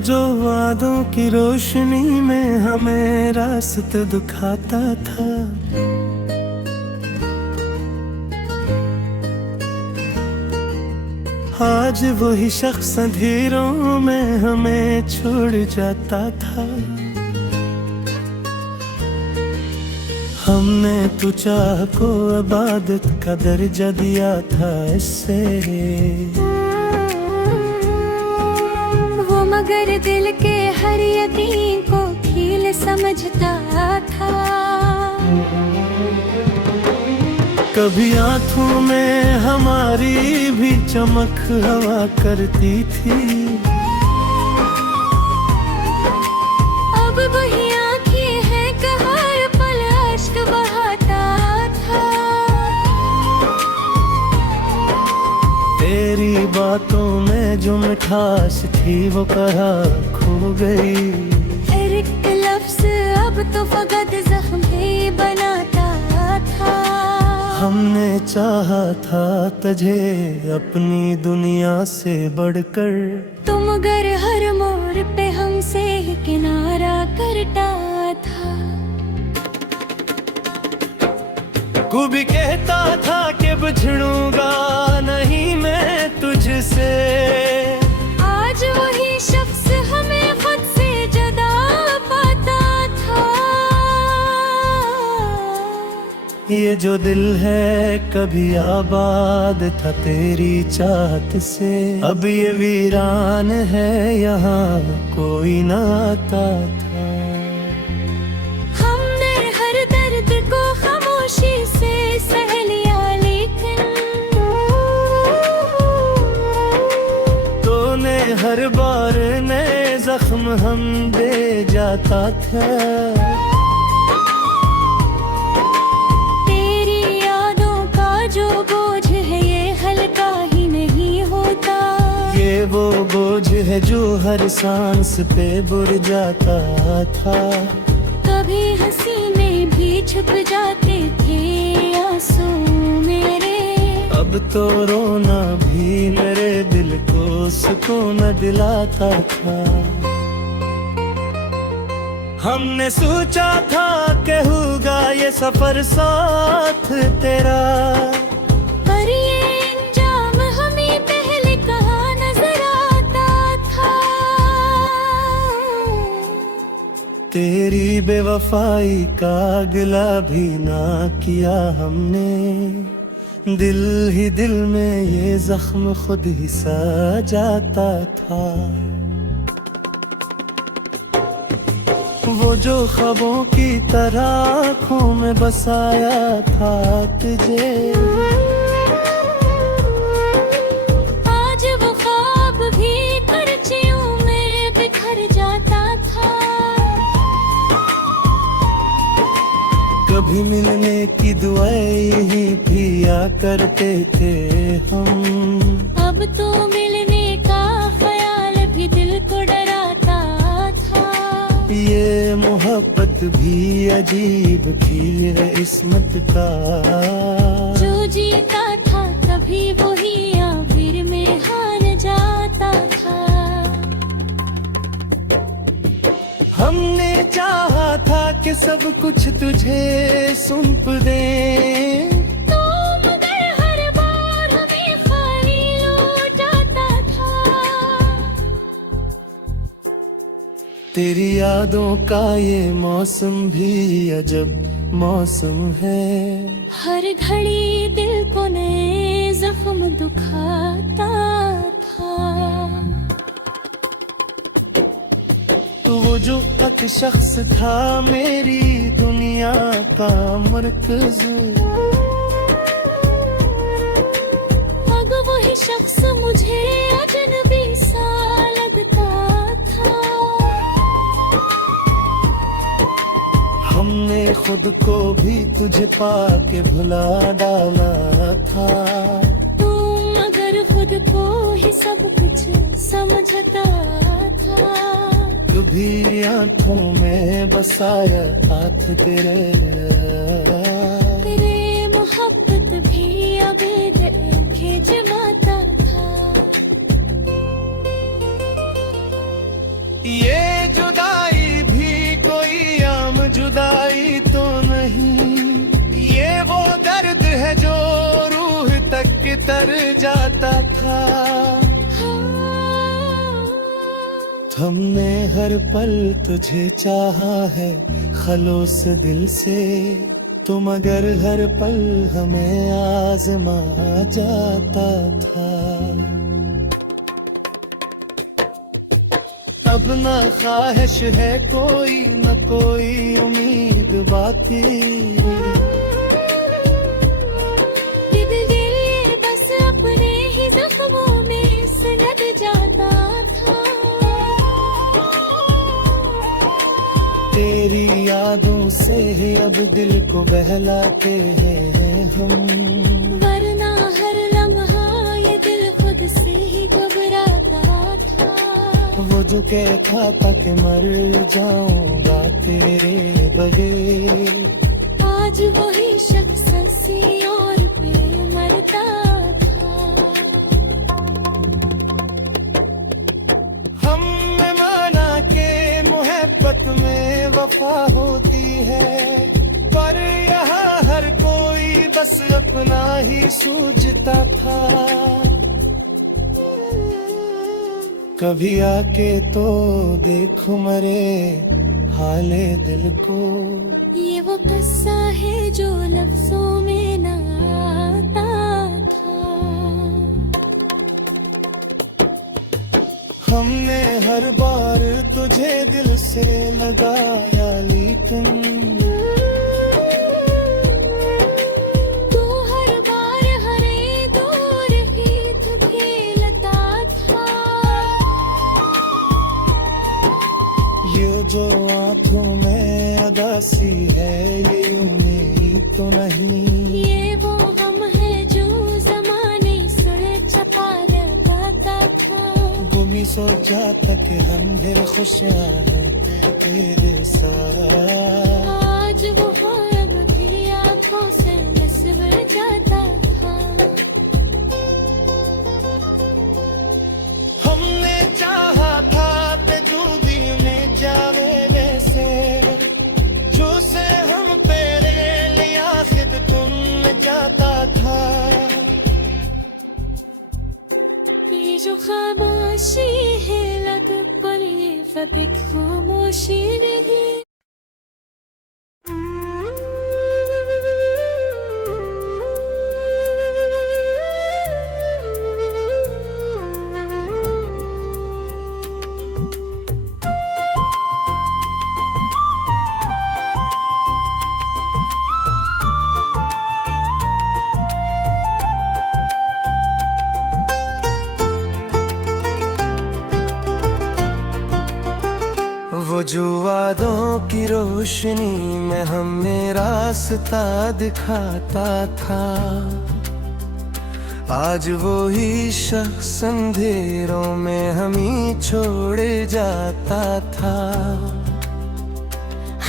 जो वादों की रोशनी में हमें रास्ते दिखाता था, आज वही शख्स अंधेरों में हमें छोड़ जाता था। हमने तो चाह को इबादत का दर्जा दिया था इससे, वो मगर दिल के हर यकीन को खील समझता था। कभी आंखों में हमारी भी चमक हवा करती थी, अब वही आंखें हैं कहाँ पल अश्क बहाता था। तेरी बातों में जो मिठास थी वो कहाँ खो गई। एक लफ्ज़ अब तो फकत जख्म ही बनाता था। हमने चाहा था तुझे अपनी दुनिया से बढ़कर, तुम अगर हर मोड़ पे हमसे ही किनारा करता था। तू भी कहता था कि बिछड़ूंगा नहीं मैं तुझसे, आज वही शख्स हमें खुद से जुदा पाता था। ये जो दिल है कभी आबाद था तेरी चाहत से, अब ये वीरान है यहाँ कोई ना आता था। हमने हर दर्द को खामोशी से सह लिया, लेकिन तूने हर बार नए जख्म हम दे जाता था। जो बोझ है ये हल्का ही नहीं होता, ये वो बोझ है जो हर सांस पे बुर जाता था। कभी हंसी में भी छुप जाते थे आंसू मेरे, अब तो रोना भी मेरे दिल को सुकून दिलाता था। हमने सोचा था कि होगा ये सफर साथ तेरा, पर ये अंजाम हमें पहले कहाँ नजर आता था। तेरी बेवफाई का गिला भी ना किया हमने, दिल ही दिल में ये जख्म खुद ही सा जाता था। वो जो ख्वाबों की तरह आँखों में बसाया था तुझे, आज वो ख्वाब भी करचियों में बिखर जाता था। कभी मिलने की दुआएं यही किया करते थे हम, अब तो मिलने का ख्याल भी दिल को डराता था। ये मोहब्बत भी अजीब खीर इस्मत का, जो जीता था कभी वही आखिर में हार जाता था। हमने चाहा था कि सब कुछ तुझे सौंप दें, तो मगर हर बार हमें खाली लौटाता था। तेरी यादों का ये मौसम भी अजब मौसम है, हर घड़ी दिल को नए जख्म दुखाता था। तो वो जो एक शख्स था मेरी दुनिया का मरकज, अब वही शख्स मुझे अजनबी सा लगता था। हमने खुद को भी तुझे पाके भुला डाला था। तुम अगर खुद को ही सब कुछ समझता था, कभी आंखों में बसाया हाथ तेरे, तेरे मोहब्बत भी अब जमाता था। हमने हर पल तुझे चाहा है खलूस दिल से, तो मगर हर पल हमें आजमा जाता था। अब न ख्वाहिश है कोई न कोई उम्मीद बाकी, दिल बस अपने ही जख्मों में सुलग जाता था। तेरी यादों से ही अब दिल को बहलाते हैं हम, वरना हर लम्हा ये दिल खुद से ही घबराता था। वो जो कहता था कि मर जाऊंगा तेरे बगैर, आज वही शख्स किसी और पे मरता था। हमने माना के मोहब्बत में वफा होती है, पर यहाँ हर कोई बस अपना ही सूझता था। कभी आके तो देखो मरे हाले दिल को, ये वो किस्सा है जो लफ्जों में ना आता था। हमने हर बार तुझे दिल से लगाया लेकिन तू हर बार हरे दूर गीत खेलता था। ये जो आंखों में अदासी है ये यूं मेरी तो नहीं, ये वो गम है जो जमाने सुर छपा लगाता था। गुमी सोचा था कि हम फिर खुशियां हैं तेरे साथ, आज वो ख्वाब भी आंखों से नस्बर जाता था। हमने चाहा था ते दूधी में जावे वैसे, जो से हम तेरे लिया खुद तुम जाता था। ये जो खामोशी है लग पर ये फबिक खामोशी नहीं। वो जो वादों की रोशनी में हमें रास्ता दिखाता था, आज वो ही शख्स अंधेरों में हमें छोड़ जाता था।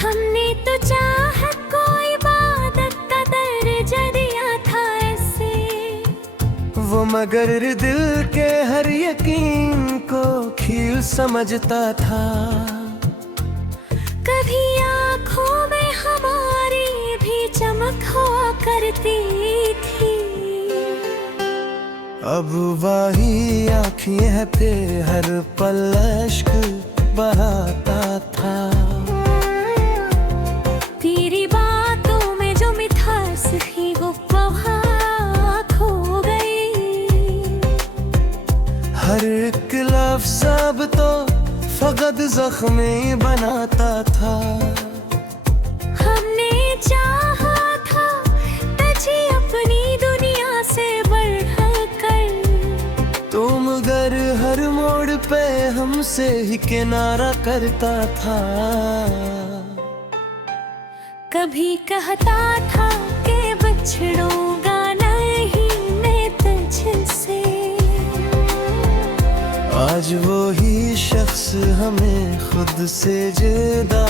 हमने तो चाहत को इबादत का दर्जा दिया था ऐसे, वो मगर दिल के हर यकीन को खील समझता था। कभी आँखों में हमारी भी चमक हुआ करती थी, अब वही आँखें पे हर पल अश्क बहाता था। तेरी बातों में जो मिठास थी वो वहाँ खो गई। हर एक लफ्ज़ अब तो फकत ज़ख्म बनाता था। हमने चाहा था तुझे अपनी दुनिया से बढ़कर, तो मगर हर मोड़ पे हमसे ही किनारा करता था। कभी कहता था कि बिछड़ूंगा नहीं मैं तुझसे, आज वो ही शख्स हमें खुद से जुदा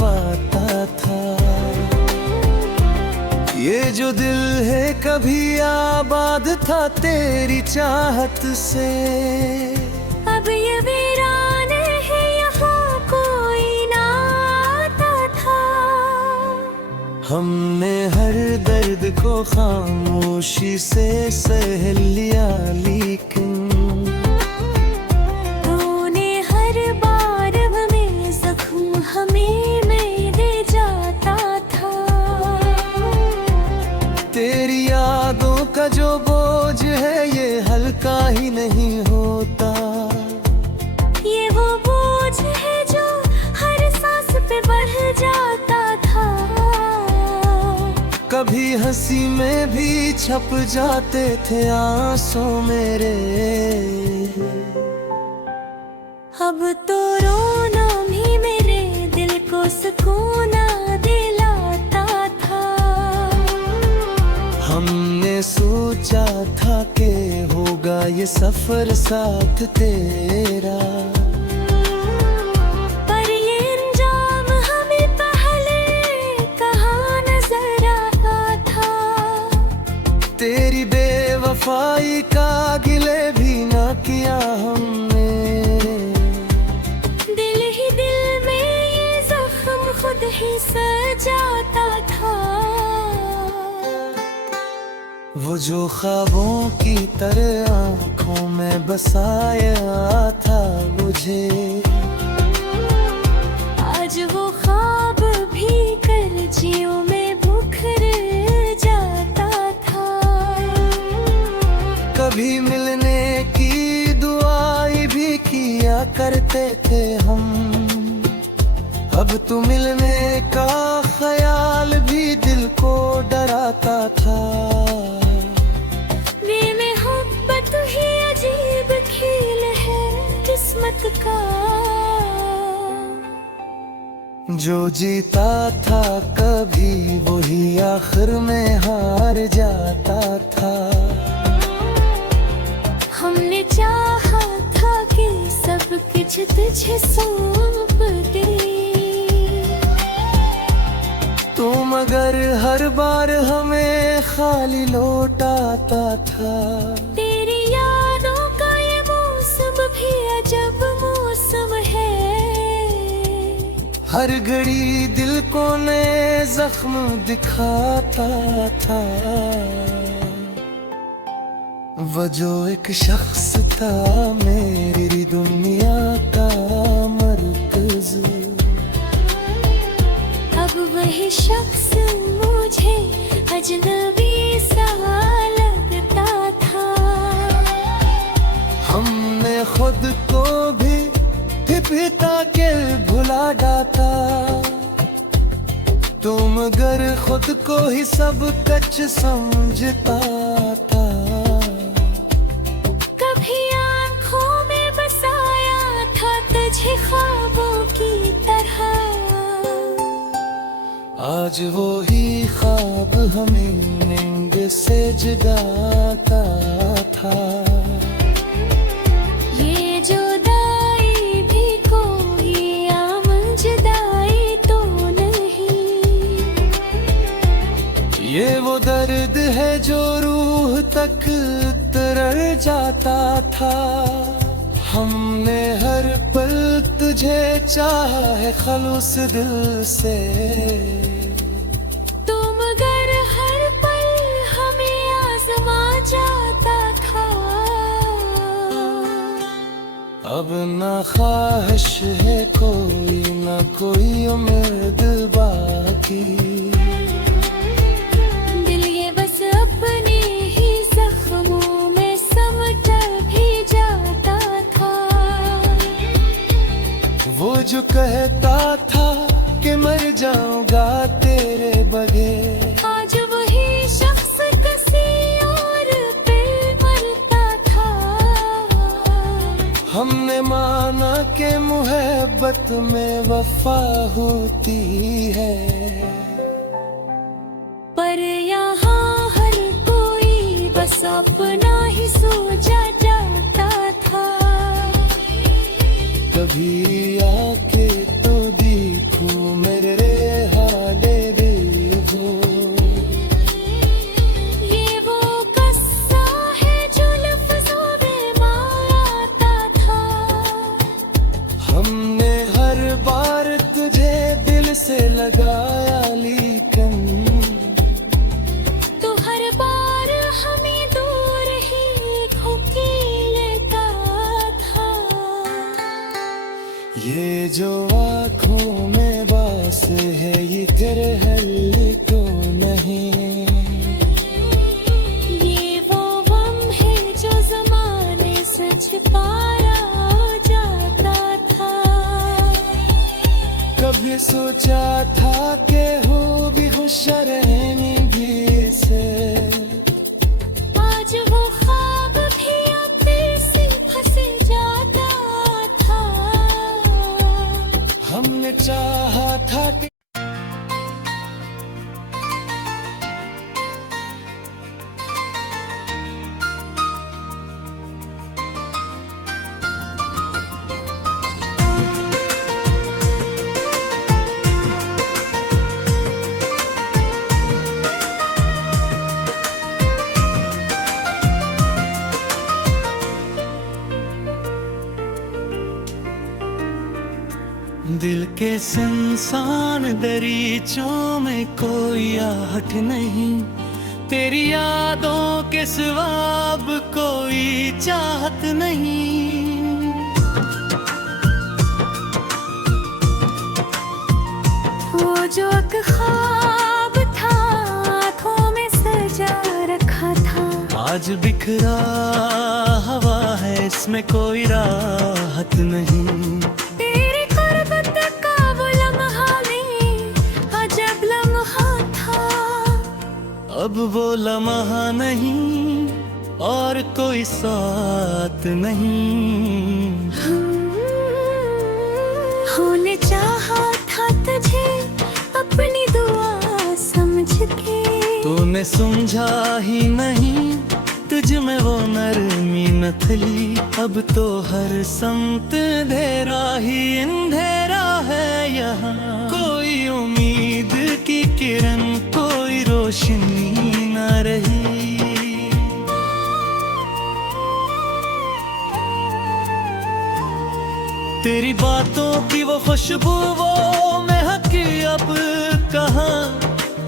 पाता था। ये जो दिल है कभी आबाद था तेरी चाहत से, अब ये वीरान है यहाँ कोई ना आता था। हमने हर दर्द को खामोशी से सह लिया लेकिन तूने हर बार बढ़ जाता था। कभी हंसी में भी छप जाते थे आंसू मेरे। अब तो रोना भी मेरे दिल को सुकून दिलाता था। हमने सोचा था कि होगा ये सफर साथ तेरा, पर ये अंजाम हमें पहले कहाँ नजर आता था। तेरी बेवफाई का गिले भी ना किया हमने। दिल ही दिल में ये जख्म खुद ही सजाता था। वो जो ख्वाबों की तरह आँखों में बसाया था मुझे, आज वो ख्वाब भी करजियों में बिखर जाता था। कभी मिलने की दुआएं भी किया करते थे हम। अब तो मिलने का ख्याल भी दिल को डराता था। बेमोहब्बत ही अजीब खेल है किस्मत का। जो जीता था कभी वही आखिर में हार जाता था। हमने चाहा था कि सब कुछ तुझे सौंप दे, तो मगर हर बार हमें खाली लौटाता था। तेरी यादों का ये मौसम भी अजब मौसम है। हर घड़ी दिल को नए जख्म दिखाता था। वो जो एक शख्स था मेरी दुनिया का मरकज, अब वही शख्स मुझे अजनबी सा लगता था। हमने खुद को भी पिता के भुला डाटा, तुम अगर खुद को ही सब कुछ समझता था। कभी आँखों में बसाया था तुझे ख्वाबों की तरह, आज वो ही ख्वाब हमें नींद से जगाता था। ये जुदाई भी कोई आम जुदाई तो नहीं। ये वो दर्द है जो रूह तक तर जाता था। हमने हर पल तुझे चाहा है खलूस दिल से, तुम अगर हर पल हमें आजमा जाता था। अब ना ख्वाहिश है कोई ना कोई उम्मीद बाकी। दिल ये बस अपने ही जख्मों में समट भी जाता था। वो जो कहता था कि मर जाऊंगा तेरे बगैर, आज वही शख्स किसी और पे मरता था। हमने माना कि मोहब्बत में वफा होती है, पर यहाँ हर कोई बस अपना ही सोचा जाता था। कभी आके तो देखो मेरे हाले देखो। ये वो कस्सा है जो लफ्ज़ों में मारता था। हमने हर बार तुझे दिल से लगाया लेकिन तो हर बार हमें दूर ही घुकेलता था। ये जो आँखों में बास है ये तेरे हल तो नहीं। ये वो गम है जो ज़माने से छिपाया जाता था। कभी सोचा था कि हो भी खुश रहेंगी भी से, आज वो ख्वाब भी अपने से फंस जाता था। हमने चाहा था कि दिल के सुनसान दरीचों में कोई आहट नहीं, तेरी यादों के सिवा अब कोई चाहत नहीं। वो जो एक ख्वाब था आँखों में सजा रखा था, आज बिखरा हवा है, इसमें कोई राहत नहीं। तेरी गुर्बत का वो लम्हा भी अजब लम्हा था। अब वो लम्हा नहीं और कोई साथ नहीं। होने चाहा था तुझे अपनी दुआ समझ के, तूने समझा ही नहीं, तुझ में वो नरमी न थी। अब तो हर संत अंधेरा ही अंधेरा है यहाँ, कोई उम्मीद की किरण कोई रोशनी न रही। तेरी बातों की वो खुशबू वो महक अब कहाँ,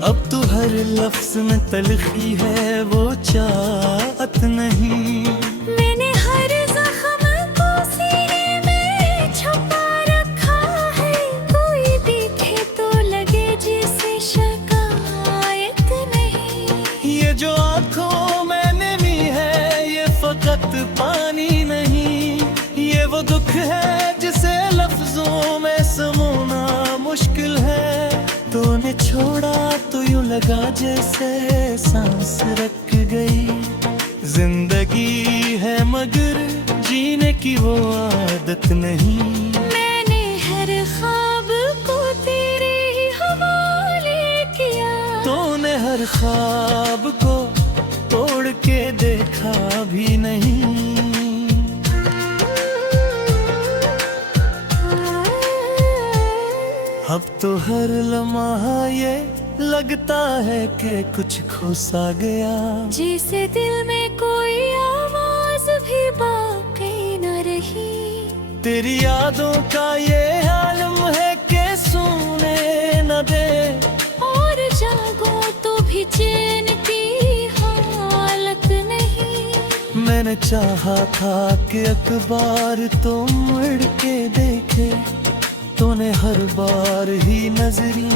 अब तो हर लफ्ज में तलखी है वो चाहत नहीं। मैंने हर जख्म को सीने में छुपा रखा है, कोई देखे तो लगे जिसे शिकायत नहीं। ये जो आँखों में नमी है ये फकत पानी नहीं, ये वो दुख है जिसे लफ्जों में समोना मुश्किल है। तूने छोड़ा तो यूं लगा जैसे सांस रख गई, जिंदगी है मगर जीने की वो आदत नहीं। मैंने हर ख्वाब को तेरे ही हवाले किया, तूने हर ख्वाब को तोड़ के देखा भी नहीं। अब तो हर लम्हा ये लगता है कि कुछ खो सा गया, जैसे दिल में कोई आवाज भी बाकी न रही। तेरी यादों का ये आलम है कि सोने न दे, और जागो तो भी चैन की हालत नहीं। मैंने चाहा था कि अखबार तो मुड़ के देखे, तूने हर बार ही नजरी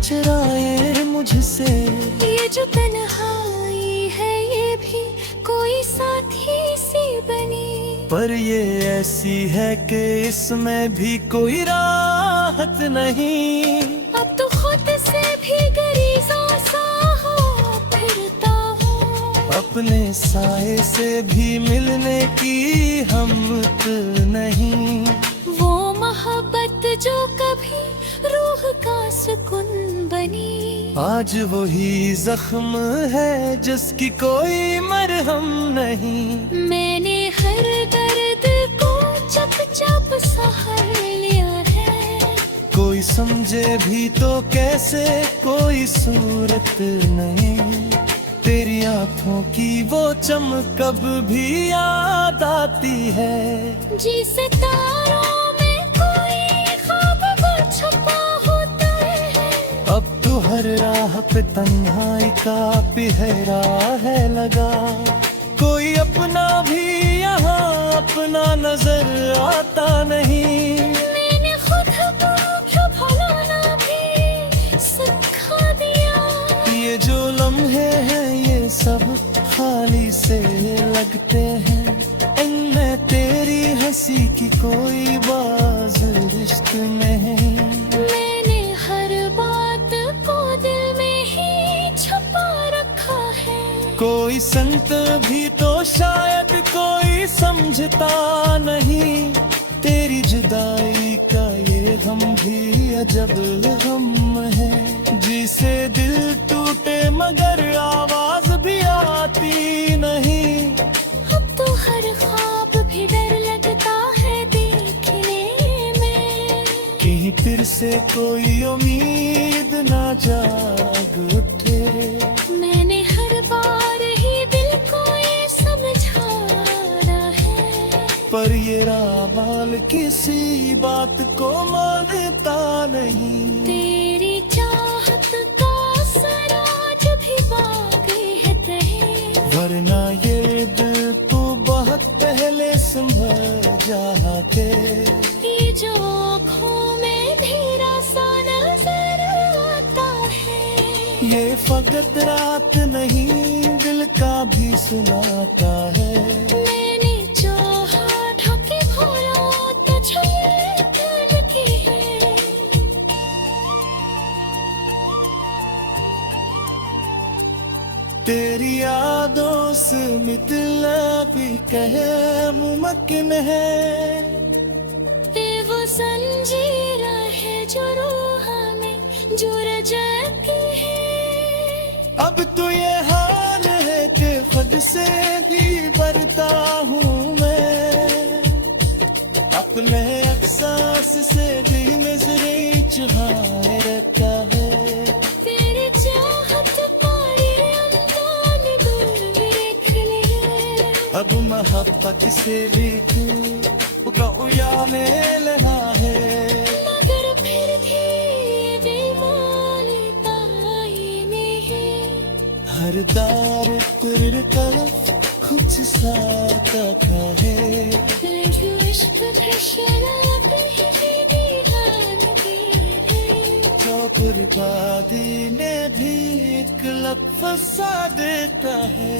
चुराए मुझसे। ये जो तन्हाई है ये भी कोई साथी सी बनी, पर ये ऐसी है कि इसमें भी कोई राहत नहीं। अब तो खुद से भी गरीज़ों सा हो फिरता हूँ, अपने साए से भी मिलने की हिम्मत नहीं। वो मोहब्बत जो कभी रूह का सुकून बनी, आज वही जख्म है जिसकी कोई मरहम नहीं। मैंने हर दर्द को चुपचाप सह लिया है, कोई समझे भी तो कैसे कोई सूरत नहीं। तेरी आँखों की वो चमक कब भी याद आती है, जिसे तारों में कोई ख्वाब वो छुपा होता है। अब तो हर राह पे तन्हाई का पहरा है लगा, कोई अपना भी यहाँ अपना नजर आता नहीं। मैंने खुद को क्यों भुलाना भी सिखा दिया, ये जो लम्हे हैं ये सब खाली से लगते हैं, इनमें तेरी हंसी की कोई बाज रिश्त में है। मैंने कोई संत भी तो शायद कोई समझता नहीं, तेरी जुदाई का ये हम भी अजब हम है। जिसे दिल टूटे मगर आवाज भी आती नहीं, अब तो हर ख्वाब भी डर लगता है देखने में। कहीं फिर से कोई उम्मीद ना जाग उठे। मैंने हर बार ही दिल को ये समझाया है, पर ये रामाल किसी बात को मानता नहीं। तेरी चाहत का सराज भी बाकी है कहीं, वरना ये दिल तू बहुत पहले संभल जा के। ये जो आँखों में धेरा सा नजर आता है, ये फकत रात नहीं दिल का भी सुनाता है। मैंने चाहा था कि भूलो तुझे ये दिल की है। तेरी यादों से मिटना भी कहे मुमकिन है। वो संजीरा है जो रूह में जुड़ जाती है। अब तो ये हाल है कि खुद से भी डरता हूँ मैं। अपने एहसास से दिल में जरे चुभाए रखा है। तेरी चाहत पारी अनजान दूर देख ले, अब मोहब्बत से भी में लगा है। मगर फिर भी बेमानता में है। हर दार तेरे तरफ कुछ सा तका है। जो इश्क शराब ही दीवानगी है, जो कुर्बानी ने भी एक लफ्ज़ सा देता है।